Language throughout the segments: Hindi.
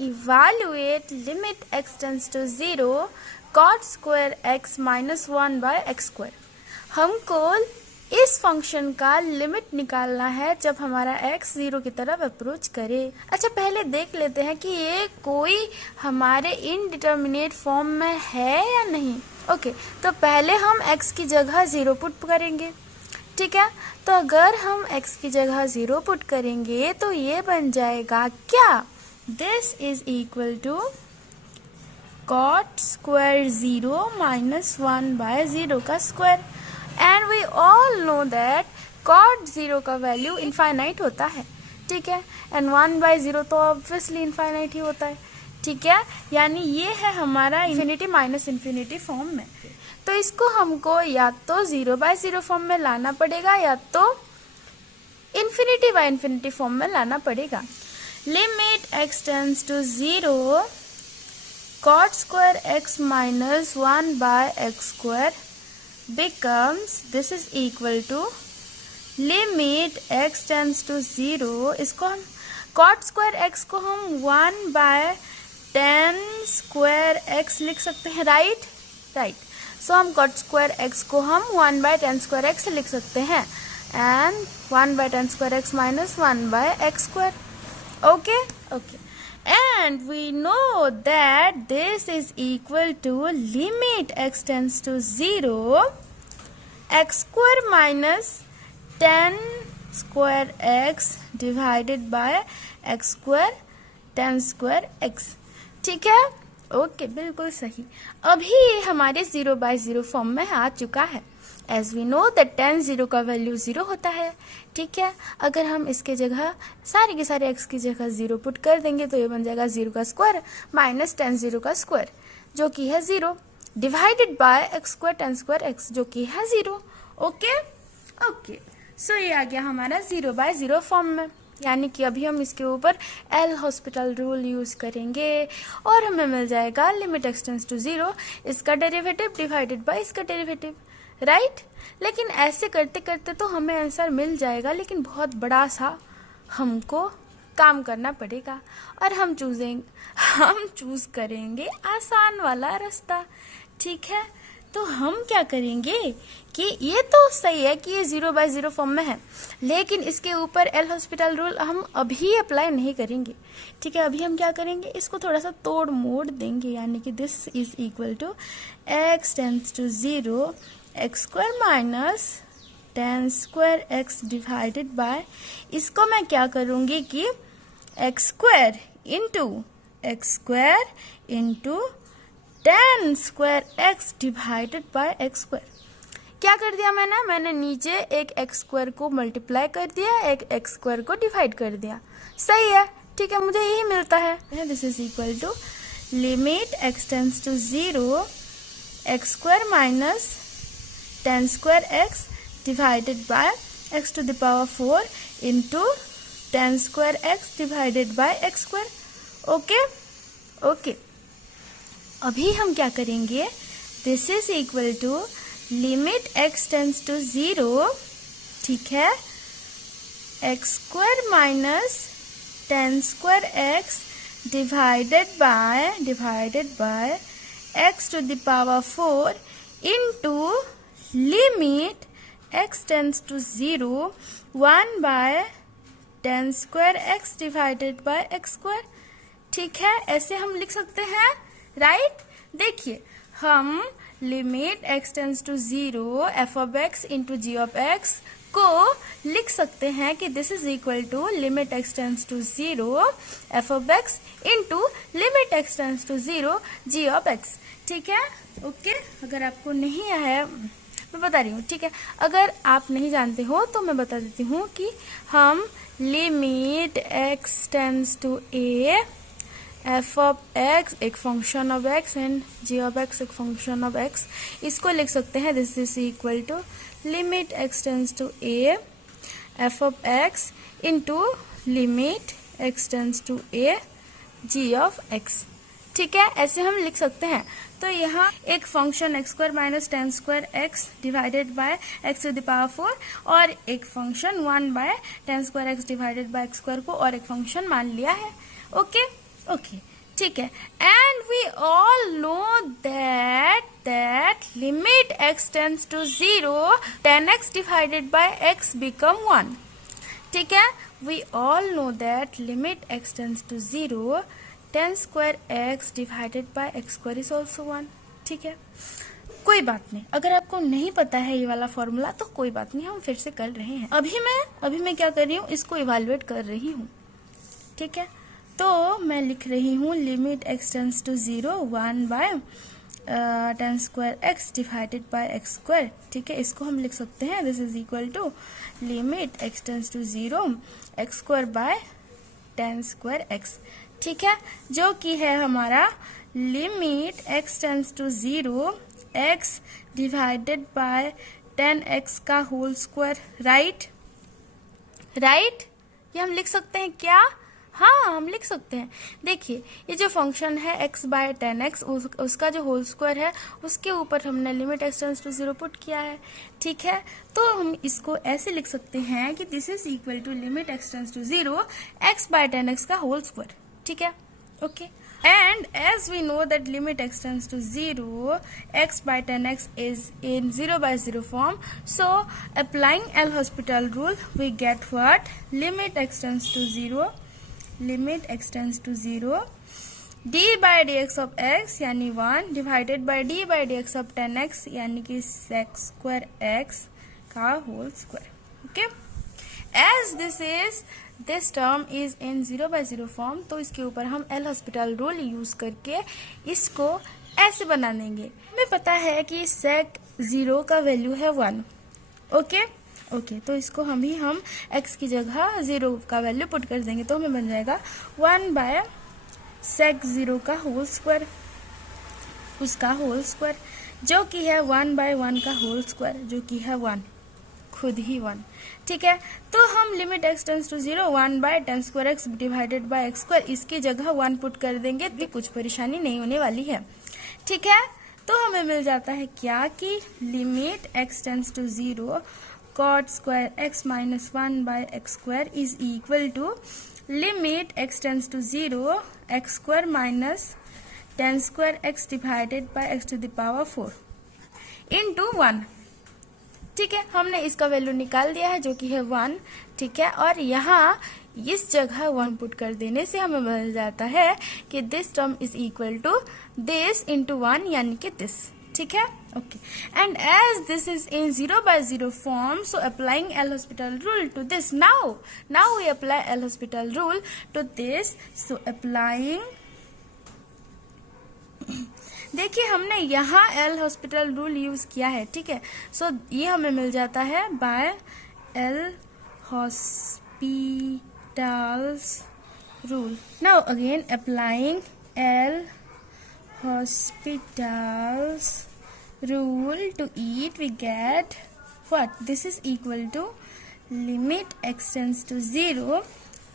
Evaluate limit x tends to 0 cot square x minus 1 by x square. हमको इस फंक्शन का लिमिट निकालना है जब हमारा x 0 की तरफ अप्रोच करे। अच्छा, पहले देख लेते हैं कि ये कोई हमारे इनडिटर्मिनेट फॉर्म में है या नहीं। ओके, तो पहले हम x की जगह 0 पुट करेंगे, ठीक है। तो अगर हम x की जगह 0 पुट करेंगे तो ये बन जाएगा क्या, this is equal to cot square 0 minus 1 by 0 का square. And we all know that cot 0 का वैल्यू इनफाइनाइट होता है, ठीक है। एंड 1 बाय 0 तो ऑब्वियसली इनफाइनाइट ही होता है, ठीक है। यानी ये है हमारा इन्फिनिटी माइनस इन्फिनिटी फॉर्म में। तो इसको हमको या तो 0 बाय 0 फॉर्म में लाना पड़ेगा या तो इन्फिनिटी बाय इन्फिनिटी फॉर्म में लाना पड़ेगा। Limit x tends to 0 cot square x minus 1 by x square becomes this is equal to limit x tends to 0। इसको हम cot स्क्वायर x को हम 1 बाय 10 स्क्वायर x लिख सकते हैं, राइट। सो हम cot स्क्वायर x को हम 1 बाय 10 स्क्वायर x लिख सकते हैं and 1 by 10 square x minus 1 by x square. Okay, and we know that this is equal to limit x tends to 0 x square minus 10 square x divided by x square 10 square x, ठीक है। ओके, बिल्कुल सही। अभी ये हमारे 0 बाय 0 फॉर्म में आ चुका है। एज वी नो दैट 10 0 का वैल्यू 0 होता है, ठीक है। अगर हम इसके जगह सारे के सारे x की जगह 0 पुट कर देंगे तो ये बन जाएगा 0 का स्क्वायर माइनस 10 0 का स्क्वायर जो कि है 0 divided by x square 10 square x जो कि है 0। ओके, सो ये आ गया हमारा 0 बाय 0 फॉर्म में। यानी कि अभी हम इसके ऊपर एल हॉस्पिटल रूल यूज करेंगे और हमें मिल जाएगा लिमिट x टेंड्स टू 0 इसका डेरिवेटिव डिवाइडेड बाय इसका डेरिवेटिव, राइट। लेकिन ऐसे करते करते तो हमें आंसर मिल जाएगा, लेकिन बहुत बड़ा सा हमको काम करना पड़ेगा और हम चूज करेंगे आसान वाला रास्ता, ठीक है। तो हम क्या करेंगे कि ये तो सही है कि ये 0 बाय 0 फॉर्म में है, लेकिन इसके ऊपर एल हॉस्पिटल रूल हम अभी अप्लाई नहीं करेंगे, ठीक है। अभी हम क्या करेंगे, इसको थोड़ा सा तोड़ मोड़ देंगे। यानी कि this is equal to x tends to 0 x square minus 10 square x divided by, इसको मैं क्या करूंगी कि x square into 10 square x divided by x square. क्या कर दिया मैंने नीचे एक एक्स स्क्वायर को मल्टीप्लाई कर दिया, एक एक्स स्क्वायर को डिवाइड कर दिया, सही है, ठीक है। मुझे यही मिलता है। This is equal to limit x tends to 0 x square minus 10 square x divided by x to the power 4 into 10 square x divided by x square. Okay, अभी हम क्या करेंगे, this is equal to limit x tends to 0, ठीक है, x square minus 10 square x divided by x to the power 4 into limit x tends to 0 1 by 10 square x divided by x square, ठीक है। ऐसे हम लिख सकते हैं, राइट। देखिए, हम limit x tends to 0 f of x into G of x को लिख सकते हैं कि this is equal to limit x tends to 0 f of x into limit x tends to 0 G of x, ठीक है। ओके, अगर आपको नहीं आया मैं बता रही हूँ, ठीक है। अगर आप नहीं जानते हो तो मैं बता देती हूँ कि हम limit x tends to a f of x एक function of x and g of x एक फंक्शन ऑफ x, इसको लिख सकते हैं this is equal to limit x tends to a f of x into limit x tends to a g of x, ठीक है। ऐसे हम लिख सकते हैं। तो यहाँ एक function x square minus 10 square x divided by x to the power 4 और एक function 1 by 10 square x divided by x square को और एक फंक्शन मान लिया है। ओके ओके, ठीक है। And we all know that limit x tends to 0 10x divided by x become 1। ठीक है, we all know that limit x tends to 0 10 square x divided by x square is also 1। ठीक है, कोई बात नहीं, अगर आपको नहीं पता है ये वाला फॉर्मूला तो कोई बात नहीं, हम फिर से कर रहे हैं। अभी मैं क्या कर रही हूँ, इसको इवेलुएट कर रही हूँ। ठीक है, तो मैं लिख रही हूँ limit x tends to 0 1 by 10 square x divided by x square. ठीक है, इसको हम लिख सकते हैं this is equal to limit x tends to 0 x square by 10 square x। ठीक है, जो कि है हमारा limit x tends to 0 x divided by 10x का होल स्क्वायर। राइट, ये हम लिख सकते हैं क्या? हाँ, हम लिख सकते हैं। देखिए, ये जो फंक्शन है x बाय 10x, उसका जो होल स्क्वायर है उसके ऊपर हमने limit x tends to 0 put किया है। ठीक है, तो हम इसको ऐसे लिख सकते हैं कि this is equal to limit x tends to 0 x by 10x का होल स्क्वायर। ठीक है, okay. And as we know that limit x tends to 0 x by 10x is in 0 by 0 form, so applying L'Hospital rule we get what? Limit x tends to 0 d by dx of x यानी 1 divided by d by dx of 10x यानी कि sec square x का whole square। okay, as this term is in 0 by 0 form, तो इसके ऊपर हम L'Hospital rule यूज करके इसको ऐसे बना देंगे। हमें पता है कि sec 0 का वैल्यू है 1। ओके, तो इसको हम x की जगह 0 का वैल्यू पुट कर देंगे, तो हमें बन जाएगा 1 बाय sec 0 का होल स्क्वायर, उसका होल स्क्वायर, जो कि है 1 बाय 1 का होल स्क्वायर, जो कि है 1, खुद ही 1। ठीक है, तो हम limit x tends to 0 1 by 10 square x divided by x square, इसकी जगह 1 पुट कर देंगे तो कुछ परेशानी नहीं होने वाली है। ठीक है, तो हमें मिल जाता है क्या कि limit x tends to 0 cot square x minus 1 by x square is equal to limit x tends to 0 x square minus 10 square x divided by x to the power 4 into 1। ठीक है, हमने इसका वैल्यू निकाल दिया है जो कि है 1। ठीक है, और यहाँ इस जगह 1 पुट कर देने से हमें मिल जाता है कि this term is equal to this into 1 यानी कि दिस। ठीक है, okay. And as this is in 0 by 0 form, so applying L'Hospital rule to this, now we apply L'Hospital rule to this, so applying देखिए, हमने यहाँ L'Hospital रूल यूज किया है। ठीक है, सो ये हमें मिल जाता है by L'Hospital's rule. Now again applying L'Hospital's rule to it, we get what? This is equal to limit x tends to 0,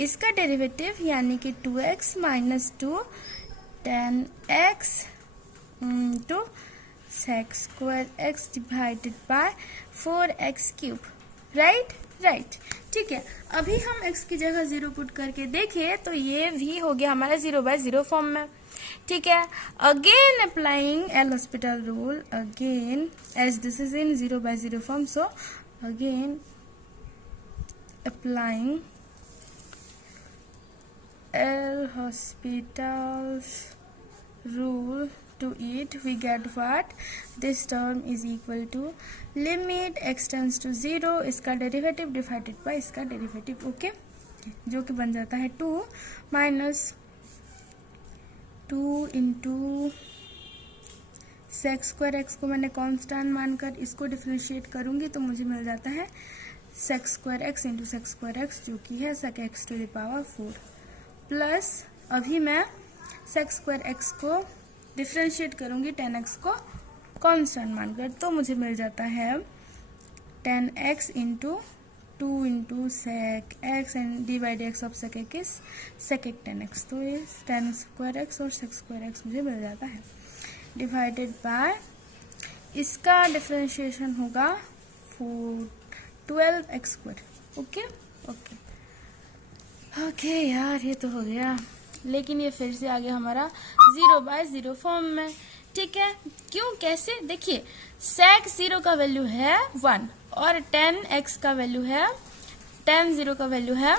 इसका डेरिवेटिव यानी कि 2x minus 2 10x to sec square x divided bye 4x cube. Right. ठीक है, अभी हम x की जगह 0 पुट करके देखें तो ये भी हो गया हमारा 0 by 0 फॉर्म में। ठीक है, again applying L'Hospital rule, again as this is in 0 by 0 form, so again applying L'Hospital's rule to it, we get what? This term is equal to limit x tends to 0, इसका डेरिवेटिव डिवाइडेड बाय इसका डेरिवेटिव। ओके, जो कि बन जाता है 2 minus 2 into sec square x को मैंने कांस्टेंट मानकर इसको डिफरेंशिएट करूंगी तो मुझे मिल जाता है sec square x into sec square x, जो कि है sec x to the power 4, plus अभी मैं सेक स्क्वायर एक्स को डिफरेंशिएट करूंगी 10x को कांस्टेंट मानकर, तो मुझे मिल जाता है 10x into 2 into sec x and d by d x of sec x sec 10x, तो ये 10 स्क्वायर एक्स और सेक स्क्वायर एक्स मुझे मिल जाता है डिवाइडेड बाय इसका डिफरेंशिएशन होगा 12x स्क्वायर। ओके यार, ये तो हो गया। लेकिन ये फिर से आ गया हमारा 0/0 फॉर्म में। ठीक है, क्यों, कैसे, देखिए sec 0 का वैल्यू है 1 और tan x का वैल्यू है, tan 0 का वैल्यू है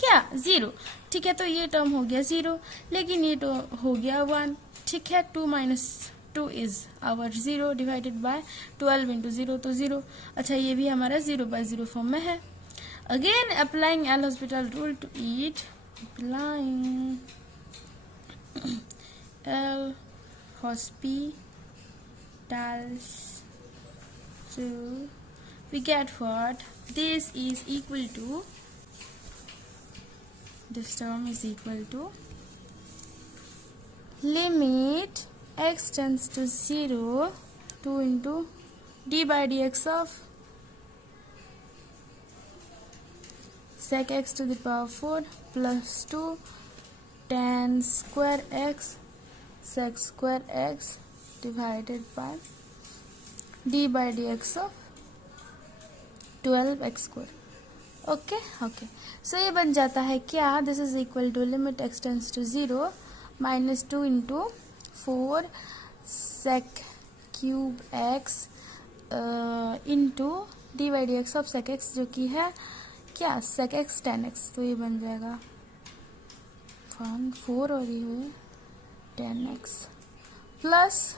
क्या, 0। ठीक है, तो ये टर्म हो गया 0, लेकिन ये तो हो गया 1। ठीक है, 2 - 2 इज आवर 0 डिवाइडेड बाय 12 × 0 तो 0। अच्छा, ये भी हमारा 0/0 फॉर्म में है। Again applying L hospital rule to it, applying L hospitals rule, we get what, this is equal to, this term is equal to limit x tends to 0, 2 into d by dx of sec x to the power 4 plus 2 tan square x sec square x divided by d by dx of 12x square। Okay okay, so ये बन जाता है क्या, this is equal to limit x tends to 0 -2 × 4 sec cube x into d by d x of sec x, जो कि है क्या, sec x tan x। तो ये बन जाएगा 4 और ये हुए tan x प्लस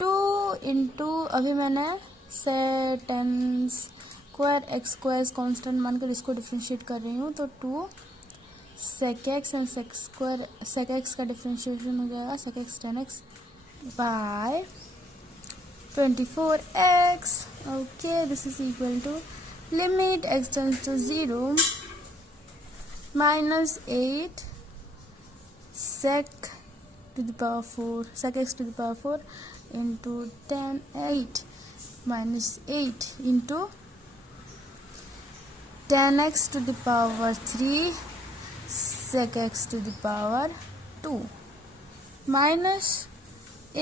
2 इंटू, अभी मैंने से tan square x square constant मानकर इसको डिफ्रेंशिएट कर रही हूँ, तो 2 sec x and sec square, sec x का डिफ्रेंशिएशन हो जाएगा sec x tan x by 24x। Okay, this is equal to limit x tends to 0 -8 sec to the power 4 sec x to the power 4 into tan 8 minus 8 into tan x to the power 3 sec x to the power 2 minus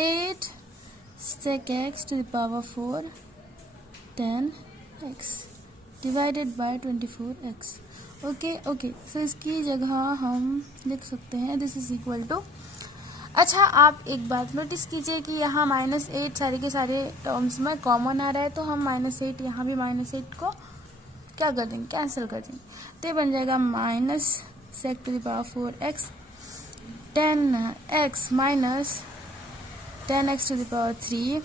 8 sec x to the power 4 tan x divided by 24x। Okay okay, so इसकी जगह हम लिख सकते हैं दिस इज इक्वल टू, अच्छा आप एक बात नोटिस कीजिए कि यहाँ -8 सारे के सारे टर्म्स में कॉमन आ रहा है, तो हम -8 यहाँ भी -8 को क्या कर देंगे, कैंसिल कर देंगे। तो ये बन जाएगा -sec to the power 4x tan x minus tan x to the power 3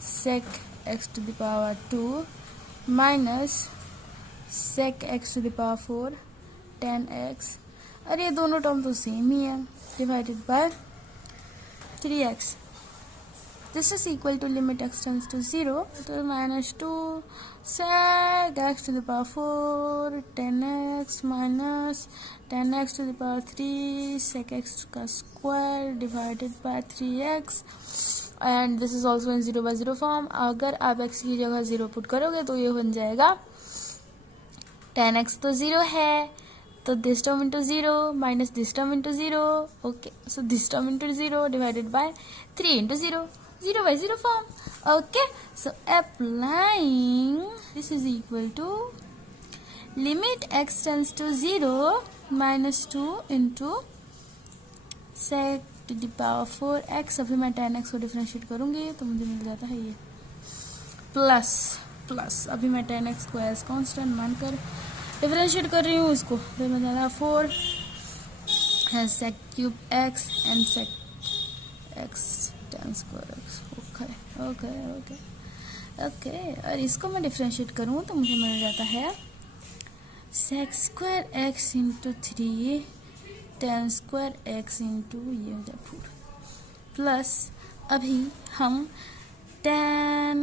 sec x to the power 2 minus sec x to the power 4 tan x, अरे ये दोनों टर्म तो सेम ही है, divided by 3x। This is equal to limit x tends to 0, तो -2 sec x to the power 4 tan x minus tan x to the power 3 sec x का square divided by 3x, and this is also in 0/0 form. अगर आप x की जगह 0 पुट करोगे तो ये बन जाएगा tan x तो 0 है, तो this term into 0 minus this term into 0। Okay, so this term into 0 divided by 3 into 0, 0/0 form. Okay, so applying this is equal to limit x tends to 0 -2 into sec to the power 4x, अभी मैं tan x को डिफरेंशिएट करूंगी तो मुझे मिल जाता है ये प्लस अभी मैं tan x को एज कांस्टेंट मानकर डिफरेंशिएट कर रही हूँ इसको, तो मिल जाएगा 4 sec cube x and sec x tan square x। Okay, और इसको मैं डिफरेंशिएट करूँ तो मुझे मिल जाता है sec square x into 3 tan square x into ये हो जाए 4 प्लस अभी हम tan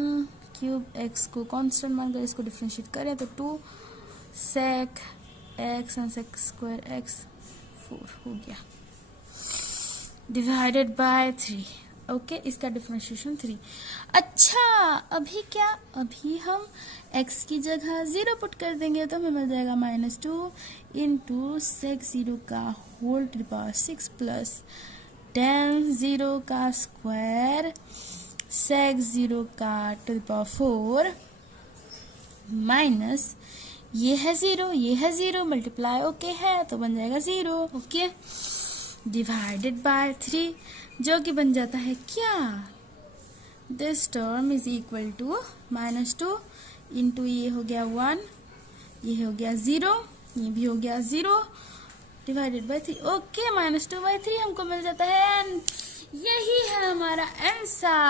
क्यूब x को कांस्टेंट मानकर इसको डिफरेंशिएट करें तो 2 sec x and sec square x 4 हो गया डिवाइडेड बाय 3। ओके, इसका डिफरेंशिएशन 3। अच्छा, अभी क्या, अभी हम x की जगह 0 पुट कर देंगे तो हमें मिल जाएगा -2 इंटू sec 0 का whole to the power 6 plus tan 0 का स्क्वायर sec 0 का टू द पावर 4 माइनस ये है 0, ये है 0, मल्टीप्लाई ओके है तो बन जाएगा 0। ओके, डिवाइडेड बाय 3 जो कि बन जाता है क्या, this term is equal to -2 into ये हो गया 1, ये हो गया 0, ये भी हो गया 0 डिवाइडेड बाय 3। ओके, -2/3 हमको मिल जाता है। यही है हमारा आंसर।